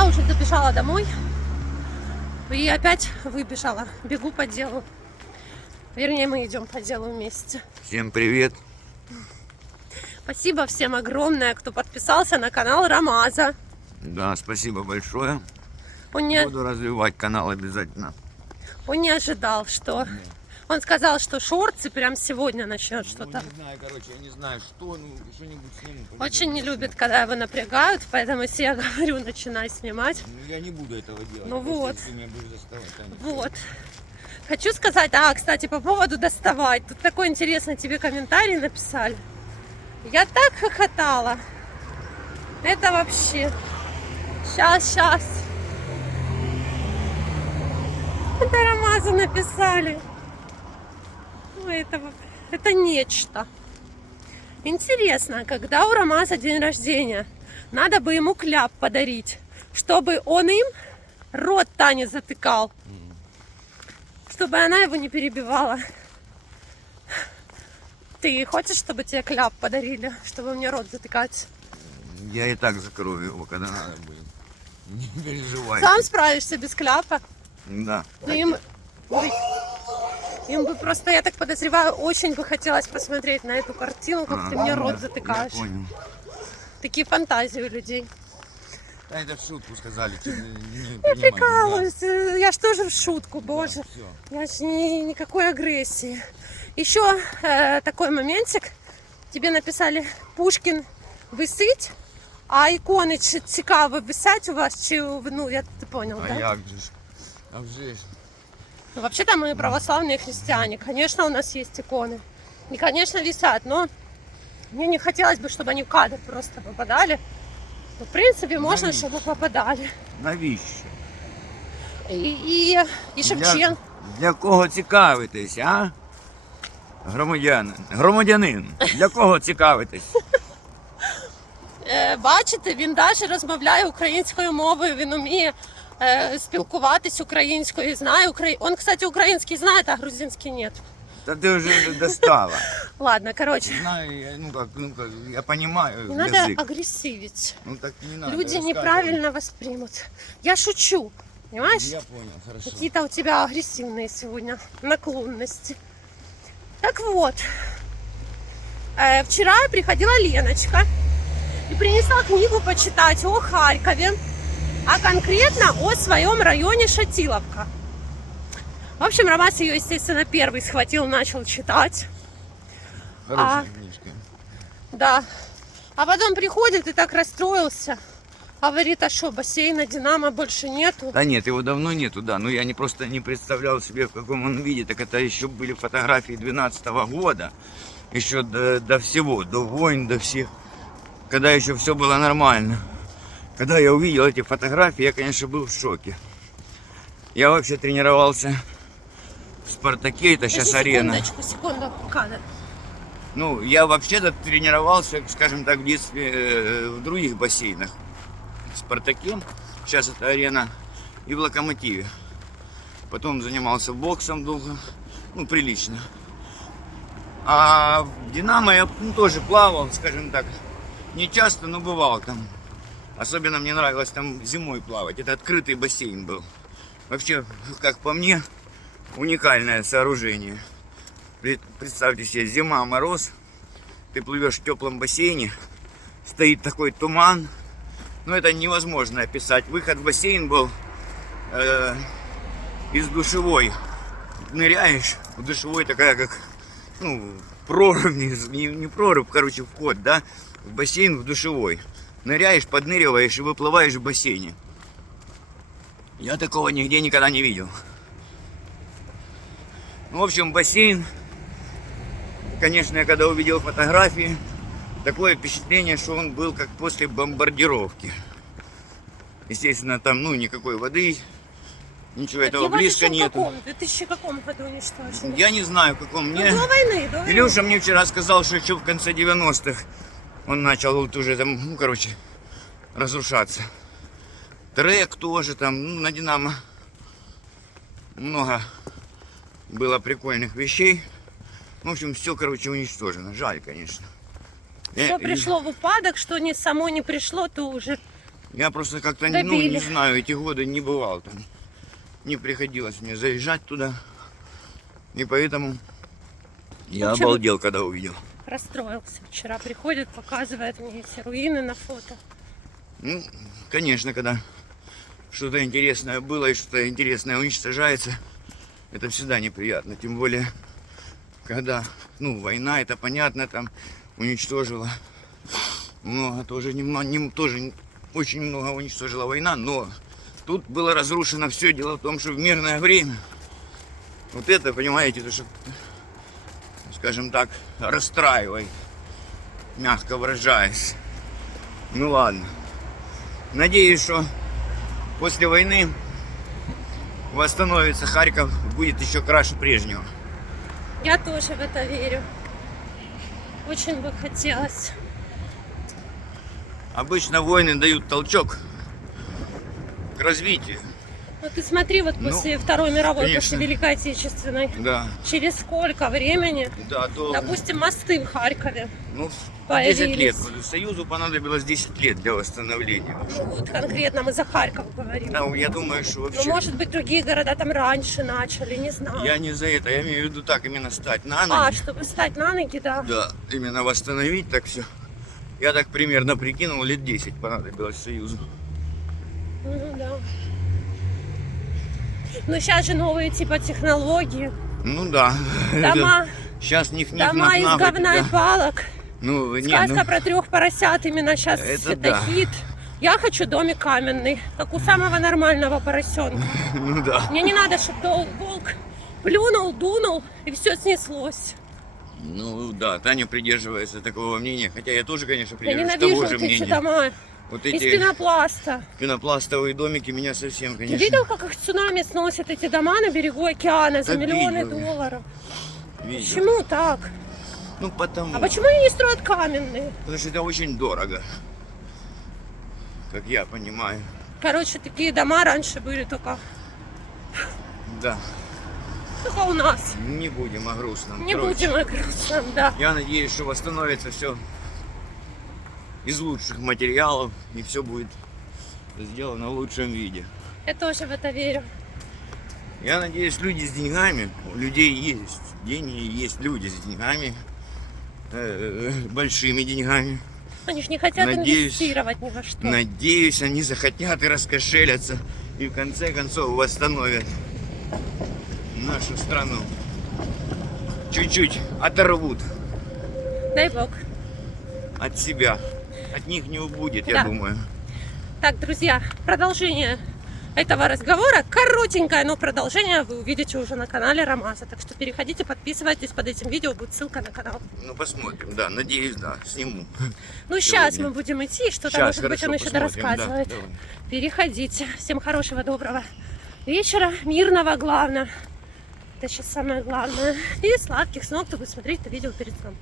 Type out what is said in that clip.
Я уже добежала домой и опять выбежала. Бегу по делу. Вернее, мы идем по делу вместе. Всем привет. Спасибо всем огромное, кто подписался на канал Ромаза. Да, спасибо большое. Он не, Буду развивать канал обязательно. он не ожидал, что... Он сказал, что шорты прям сегодня начнет что-то. Не знаю, короче, я не знаю, что, ну, что-нибудь сниму. Очень не любит, когда его напрягают, поэтому если я говорю, начинай снимать. Ну, я не буду этого делать. Ну просто вот. если меня будешь доставать, Таня. Вот. Хочу сказать, кстати, по поводу доставать. Тут такой интересный тебе комментарий написали. Я так хохотала. Это вообще... Сейчас. Это Ромазу написали. Ой, это нечто. Интересно, когда у Ромаза день рождения, надо бы ему кляп подарить, чтобы он им рот Тане затыкал. Чтобы она его не перебивала. Ты хочешь, чтобы тебе кляп подарили, чтобы мне рот затыкать? Я и так закрою его, когда надо будет. Не переживай. Сам справишься без кляпа? Да. Ну, им бы просто, я так подозреваю, очень бы хотелось посмотреть на эту картину, как ты мне рот затыкаешь. Я понял. Такие фантазии у людей. Да, это в шутку сказали. Ты не Я понимаешь, прикалываюсь, я ж тоже в шутку, боже. Да, всё. Я ж никакой агрессии. Еще такой моментик. Тебе написали Пушкин висить, а икони цікаво висять у вас, чи, ну, ты понял, А да? як же ж? А вже ж. Ну, вообще-то мы православные христиане. Конечно, у нас есть иконы. И, конечно, висят, но мне не хотелось бы, чтобы они в кадр просто попадали. Но, в принципе, можно, чтобы попадали. Навіщо? И Шевченко. Для кого цікавитесь, а? Громадянин. Для кого цікавитесь? Бачите, він навіть розмовляє українською мовою, він вміє спілкуватись українською, знає українською. Он, кстати, український знає, а грузинський нет. Да ты уже достала. Ладно, короче. Знаю, ну как, я понимаю Не надо язык. агрессивить. Ну так не надо. Люди рассказывай. неправильно воспримут. Я шучу, понимаешь? Я понял, хорошо. Какие-то у тебя агрессивные сегодня наклонности. Так вот, вчера приходила Леночка и принесла книгу почитать о Харькове, а конкретно о своем районе Шатиловка. В общем, Ромас ее, естественно, первый схватил, начал читать. Хорошая книжка. Да. А потом приходит и так расстроился. Говорит, а что, бассейна Динамо больше нету? Да нет, его давно нету, да. Но я просто не представлял себе, в каком он виде. Так это еще были фотографии 2012 года. Еще до всего, до войн, до всех. Когда еще все было нормально. Когда я увидел эти фотографии, я, конечно, был в шоке. Я вообще тренировался в «Спартаке», это сейчас арена. Секунду, кадр. Ну, я вообще-то тренировался, скажем так, в детстве в других бассейнах. В «Спартаке», сейчас это арена, и в «Локомотиве». Потом занимался боксом долго, ну, прилично. А в «Динамо» я тоже плавал, скажем так, не часто, но бывал там. Особенно мне нравилось там зимой плавать, это открытый бассейн был. Вообще, как по мне, уникальное сооружение. Представьте себе, зима, мороз, ты плывешь в теплом бассейне, стоит такой туман, ну это невозможно описать. Выход в бассейн был из душевой. Ныряешь, в душевой такая как, ну, прорубь, не прорубь, короче, вход, да, в бассейн в душевой. Ныряешь, подныриваешь и выплываешь в бассейне. Я такого нигде никогда не видел. Ну, в общем, бассейн, конечно, я когда увидел фотографии, такое впечатление, что он был как после бомбардировки. Естественно, там, ну, никакой воды, ничего этого близко нету. В 2000 каком году уничтожили? Я не знаю, в каком мне. До войны, до войны. Илюша мне вчера сказал, что еще в конце 90-х он начал вот уже там, ну, короче, разрушаться. Трек тоже там, ну, на «Динамо» много было прикольных вещей. В общем, все, короче, уничтожено. Жаль, конечно. Что пришло в упадок, что само не пришло, то уже Я просто как-то, ну, Добили. не знаю, эти годы не бывал там. Не приходилось мне заезжать туда. И поэтому я В общем, обалдел, когда увидел. Расстроился. Вчера приходит, показывает мне эти руины на фото. Ну, конечно, когда что-то интересное было и что-то интересное уничтожается, это всегда неприятно. Тем более, когда, ну, война, это понятно, там уничтожила много, тоже, тоже очень много уничтожила война, но тут было разрушено все. Дело в том, что в мирное время вот это, понимаете, то, что, скажем так, расстраивает, мягко выражаясь. Ну ладно. Надеюсь, что после войны восстановится Харьков, будет еще краше прежнего. Я тоже в это верю. Очень бы хотелось. Обычно войны дают толчок к развитию. Ну ты смотри, вот Ну, после Второй мировой, конечно. после Великой Отечественной, Да, через сколько времени, да, долго. допустим, мосты в Харькове. Ну, 10 появились. лет. Союзу понадобилось 10 лет для восстановления. Ну вот конкретно мы за Харьков говорим. Да, я думаю, что Ну, вообще... может быть, другие города там раньше начали, не знаю. Я не за это, я имею в виду так, именно стать на ноги. Чтобы встать на ноги, да. Да, именно восстановить так все. Я так примерно прикинул, лет 10 понадобилось Союзу. Ну да. Ну сейчас же новые типа технологии. Ну да. Дома, Сейчас не дома из говна и палок. Ну, нет, Сказка про 3 поросят именно сейчас Это это да. хит. Я хочу домик каменный, как у самого нормального поросенка. ну да. Мне не надо, чтобы волк плюнул, дунул и все снеслось. Ну да, Таня придерживается такого мнения. Хотя я тоже, конечно, Я придерживаюсь ненавижу того же вот эти мнения. дома Вот из эти пенопласта. пенопластовые домики меня совсем, Ты конечно. видел, как их цунами сносят эти дома на берегу океана за Да миллионы видел я. долларов? видел. Почему так? Ну потому. А почему они не строят каменные? Потому что это очень дорого. Как я понимаю. Короче, такие дома раньше были только Да. у нас. Не будем о грустном. Не Короче, будем о грустном, да. Я надеюсь, что восстановится все из лучших материалов и все будет сделано в лучшем виде. Я тоже в это верю. Я надеюсь, люди с деньгами, у людей есть деньги, есть люди с деньгами, большими деньгами. Они же не хотят Надеюсь. инвестировать ни во что. Надеюсь, они захотят и раскошелятся, и в конце концов восстановят нашу страну. Чуть-чуть оторвут Дай бог. от себя. От них не убудет, Да. я думаю. Так, друзья, продолжение этого разговора, коротенькое, но продолжение вы увидите уже на канале Ромаза. Так что переходите, подписывайтесь, под этим видео будет ссылка на канал. Ну, посмотрим, да, надеюсь, да, сниму. Ну, сейчас Сегодня. мы будем идти, что-то, Щас, может быть, он хорошо, еще посмотрим, да, рассказывает. давай. Переходите. Всем хорошего, доброго вечера, мирного, главное. Это сейчас самое главное. И сладких снов, кто будет смотреть это видео перед сном.